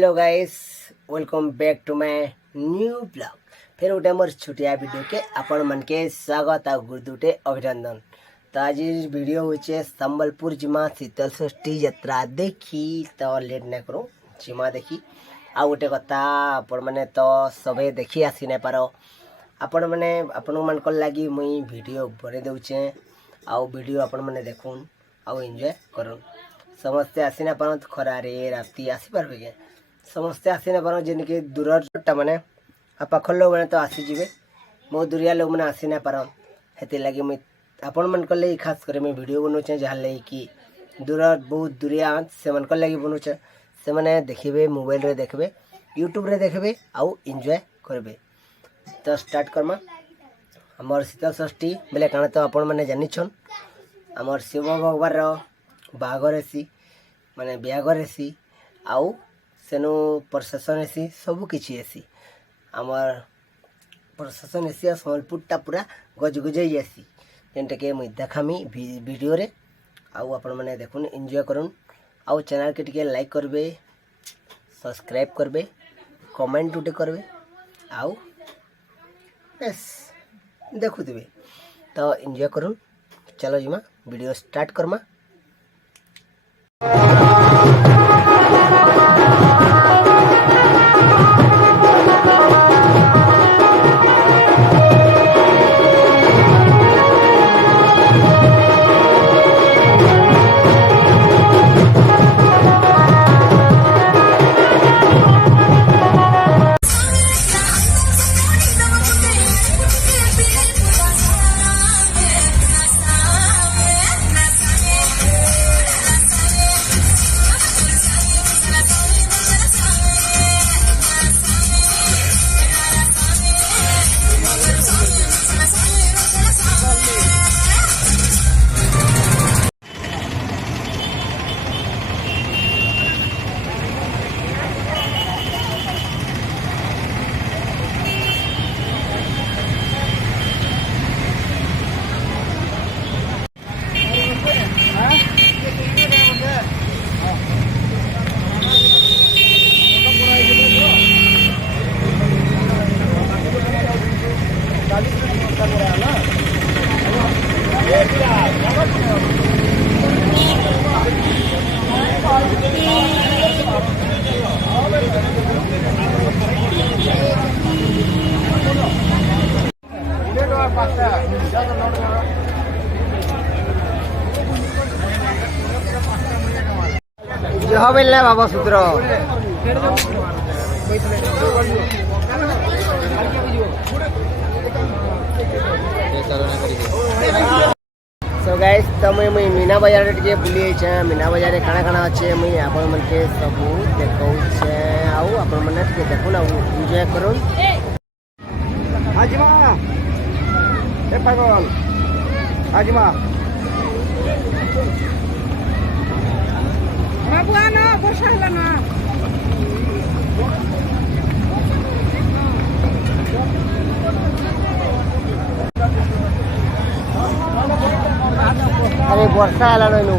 Hello guys, welcome back to my new blog. फिर गोटे मोर छुटिया video के आपण मन के स्वागत आ गुरुदुटे अभिनंदन। तो आज वीडियो होचे संबलपुर जिमा शीतल षष्ठी यात्रा देखी। तो लेट नहीं करो, जिमा देखी। आ गोटे कथा आपण मैंने तो सबे देखी आसी नहीं पार। आपण मैंने आपण मन लगी मुई वीडियो बने दउचे। आउ वीडियो आपण मैंने देखुन आउ एंजॉय करूँ। समस्ते आसी ना पार खरारे राति आसी पार्बे के समस्ते आसी ना पार जेन कि दूरटा मैंने पाखर लोग मैंने तो आसीजे। बहुत दूरिया लोग मैंने आसी ना पार। हेती लगी मुई आपण मन लगी खास कर मैं वीडियो बनौचे जहाँ लगी कि दूर बहुत दूरिया से मन लगी बनौचे। से मैंने देखिए मोबाइल रे देखबे, यूट्यूब रे देखबे आउ एंजॉय करबे। तो स्टार्ट करमा। आमर शीतल षष्ठी बोले काना तो आपण मैंने जानिछन। आमर शिव भगवान रो बाघर हेसी माने बिहाघर हेसी आउ सेनु प्रशासन हेसी सबू किछि हेसी। आमर प्रशासन हेसी संबलपुरटा पूरा गजगजई जासी जेनटा के मुई देखामी वीडियो रे। आउ आपण माने देखुन एंजॉय करुन। आउ चैनल के टिके लाइक करबे, सब्सक्राइब करबे, कमेंट उठे करबे आउ बस देखुथिबे। तो एंजॉय करुन। चलो जिमा वीडियो स्टार्ट करमा। जह बेले बाबा सूत्र सो गाइस, तो मुई मीना बाजार टे बुली जाए। मीना बाजार काना काना अच्छे मुई आपण मन के सब देखौछे। आउ आपण मन के देखुन आउ एंजॉय करूँ। आजिमा ए पागल आजिमा बाबुआ ना वर्षा होला ना अरे वर्षा आला ननु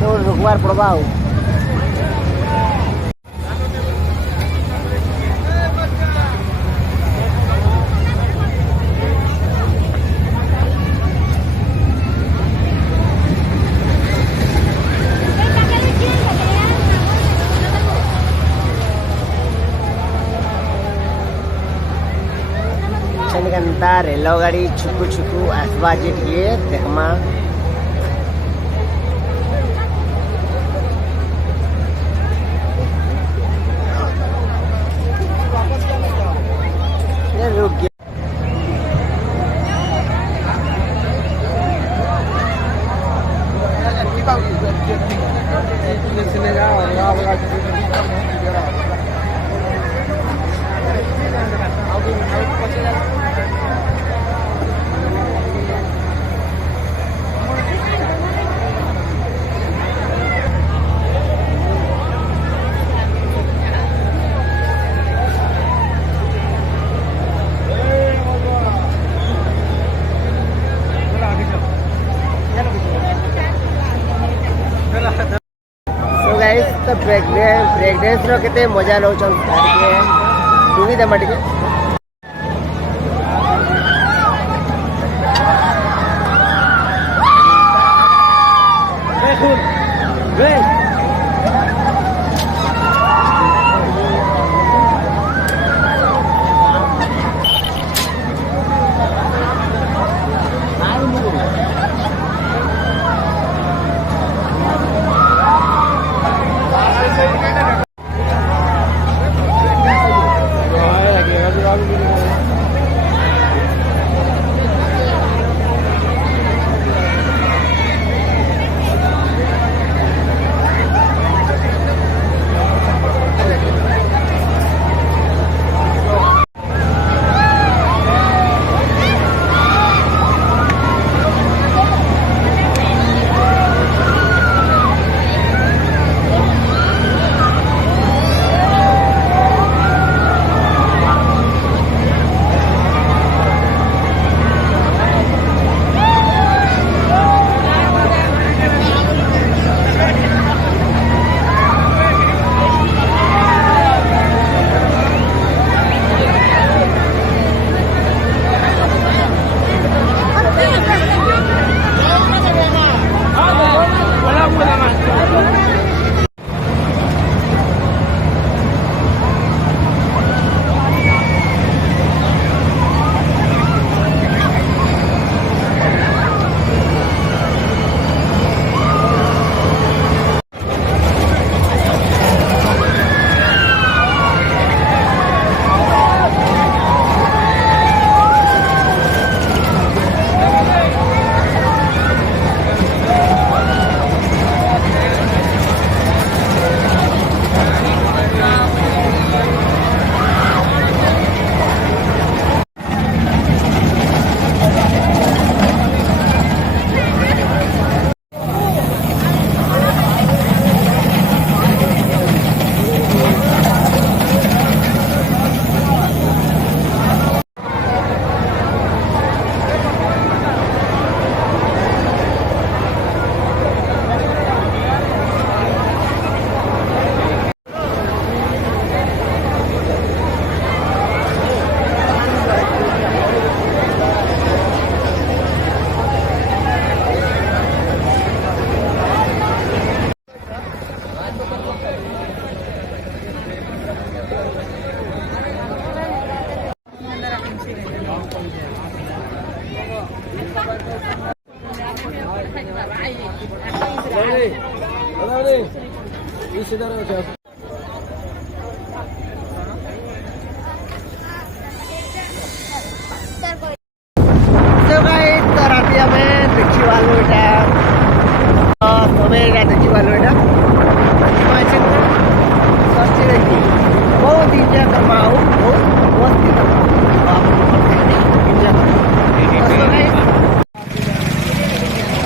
तो रुकवार पड़बा। रेल गाड़ी छुकू छुकू आसवा जे देखमा। रुक गया तो ब्रेक डांस रो केते मजा नौचन तारिके सुनी दे मटिके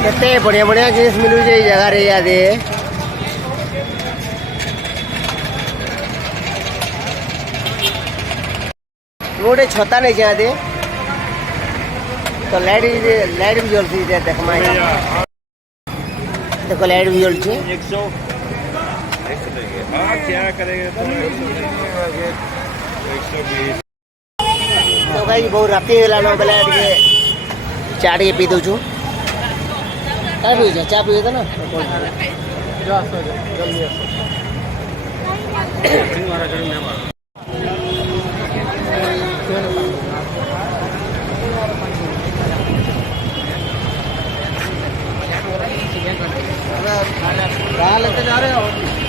केते बढ़िया बढ़िया जिनिस मिलू जे जगह रे यादे गोटे छता नहीं जा दे तो लाइट भी जलती है देखमा देखो लाइट भी जलती 100 क्या करेगा तो 120 तो भाई बहुत राति होला बेला चा टे पी दौचु क्या पी चा पी ना कहाँ लेके जा रहे हो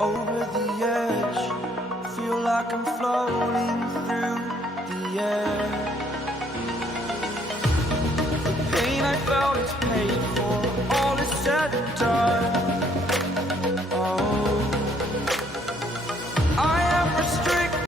Over the edge, feel like I'm floating through the air. The pain I felt is paid for, all is said and done. Oh, I am restricted.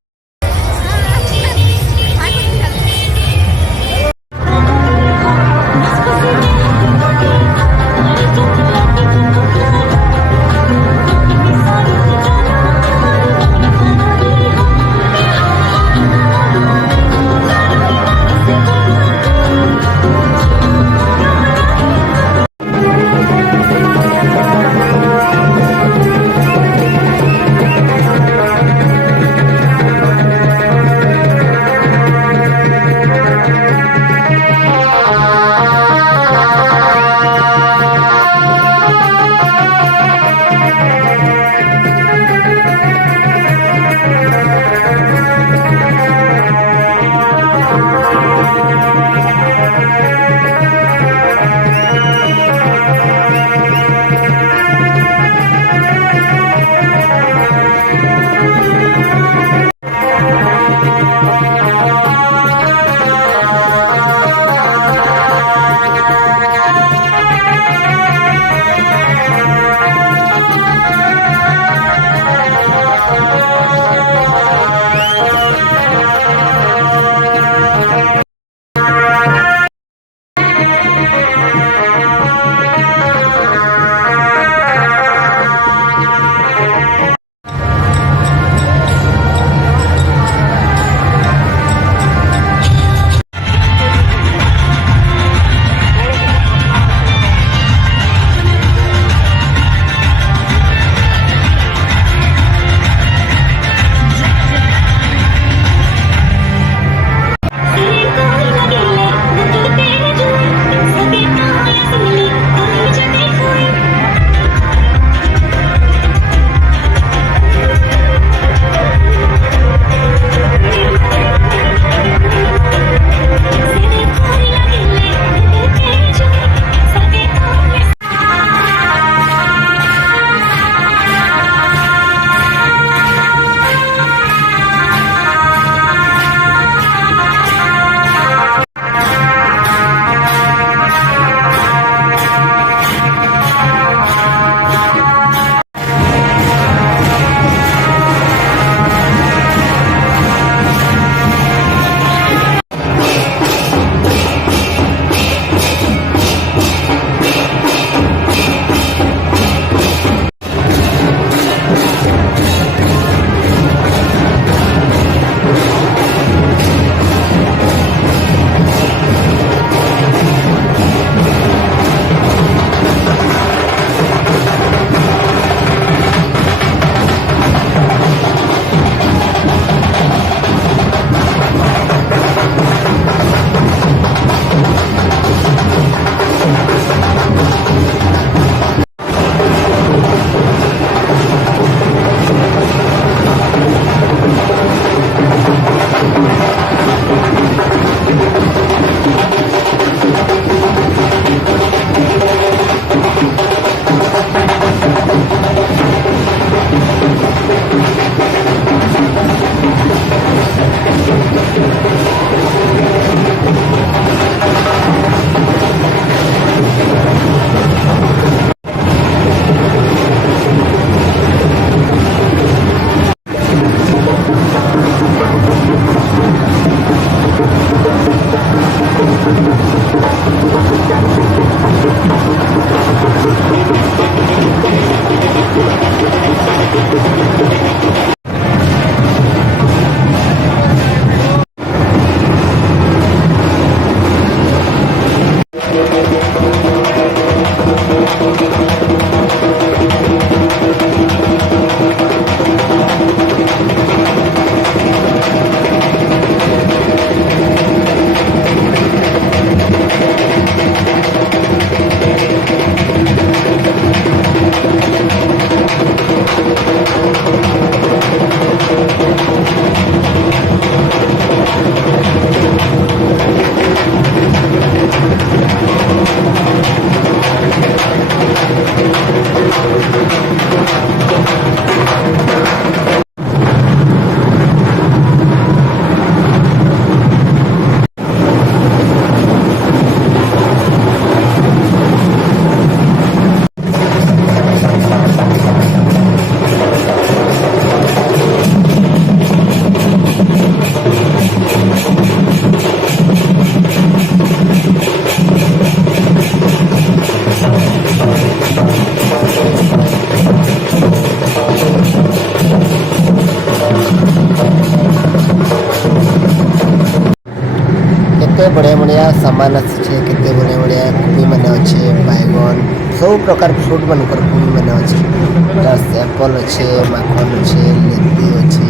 केते बढ़िया बढ़िया सामान अच्छे केते बढ़िया बढ़िया कोबी मैंने अच्छे बैगन सब प्रकार फ्रूट मनकर कोबी मैंने अच्छे एप्पल अच्छे माखन अच्छे लेती अच्छे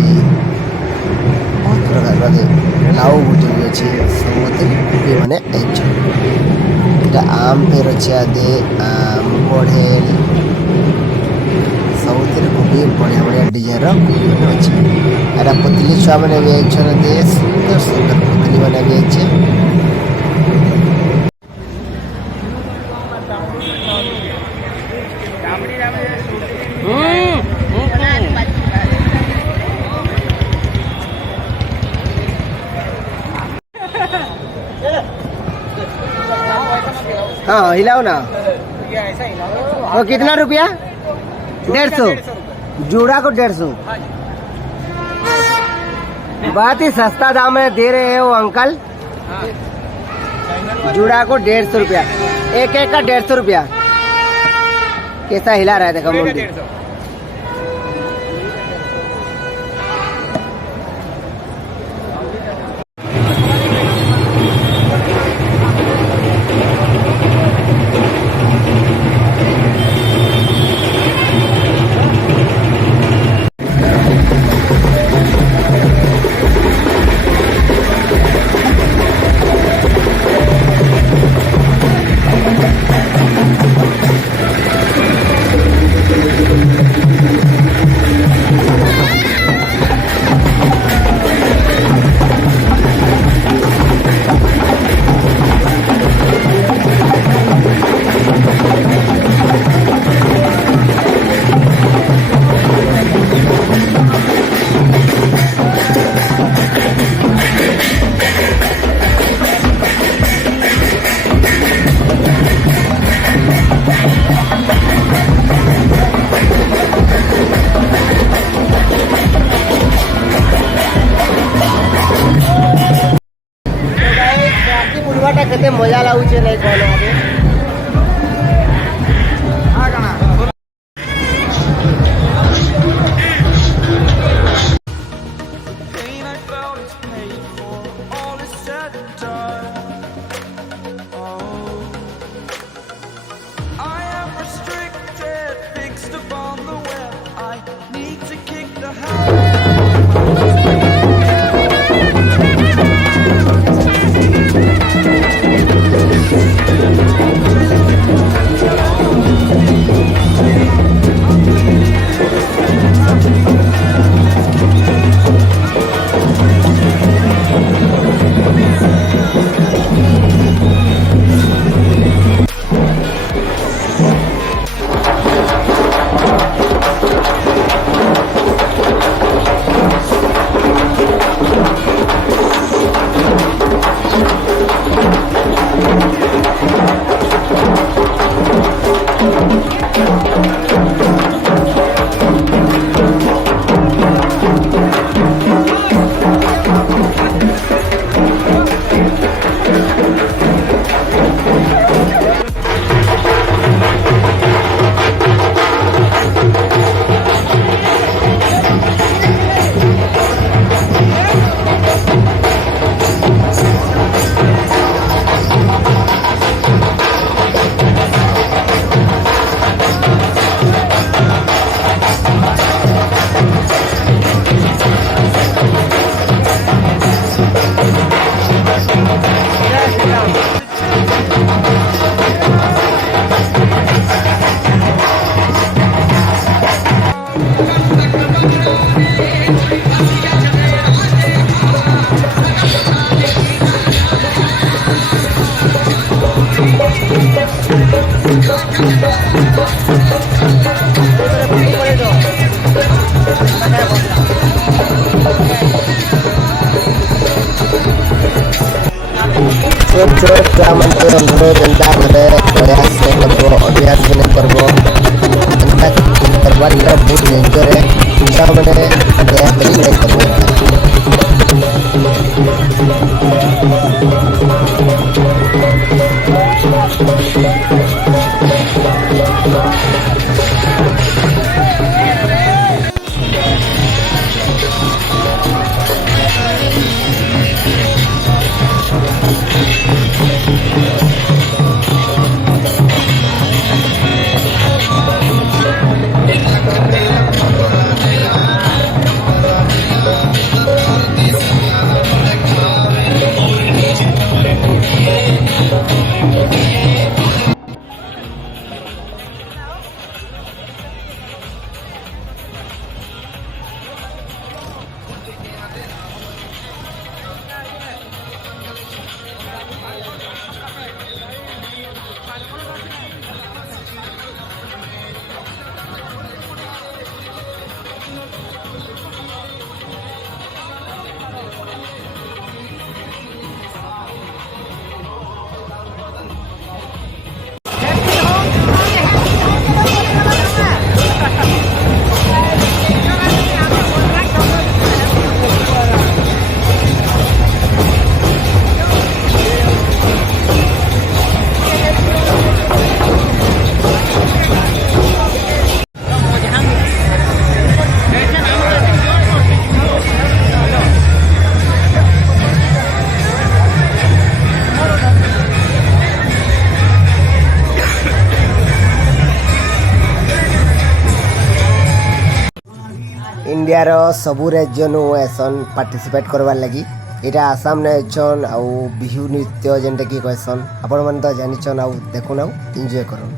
बहुत प्रकार लाउ गुटे भी अच्छे सब कोबी मैंने यहाँ आम पेड़ अच्छे आदे आम बढ़ेल सब कोबी बढ़िया बढ़िया डिजाइन कोबी मैंने अच्छे यहाँ पतली छुआ मैंने भी दे सुंदर सुंदर पतली मैंने भी अच्छे हाँ हिलाओ ना वो कितना रुपया 150 जूड़ा को 150 बहुत ही सस्ता दाम में दे रहे हैं वो अंकल जूड़ा को 150 रुपया एक एक का 150 रुपया कैसा हिला रहा है देखो मुंडी केते मजा लाଗୁଛି ନାଇଁ कहना Pain I felt is paid for, all is said and done. Oh, I am restricted, fixed upon the web. I need to kick the छोट छोट छुआ मानके अनुरोध एंता घरे प्रयास से करबो अभ्यास भी नहीं करबो एंता करबार बहुत डेंजर है छुआ माने दया करी नहीं करबो इंडिया रो सबू राज्य नु एसन पार्टिसिपेट करवार लगी इटा आसाम ने छन आउ बिहू नृत्य जेंटा की कहसन आपण मन तो जानि छन आउ देखुन आउ एंजॉय करन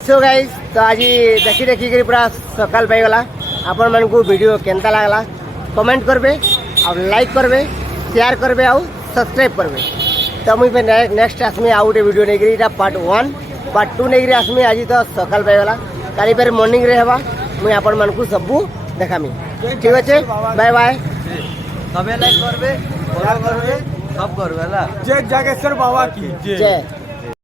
सो गाइस तो आज देखी देखी कर पूरा सकाल पाईगला आपण मन को वीडियो केनता लागला कमेंट करबे और लाइक करबे शेयर करबे और सब्सक्राइब करबे तो मुझे नेक्स्ट आसमी आउ गोटे वीडियो नहीं करी पार्ट 1 पार्ट 2 नहीं आसमी आज तो सकाल पाईगला काली फेर मॉर्निंग रे हवा मुझे आपण मन को सबू देखामी ठीक अच्छे बाय बाय सबे लाइक करबे फॉलो करबे सब करबे ला जय जागेश्वर बाबा की जय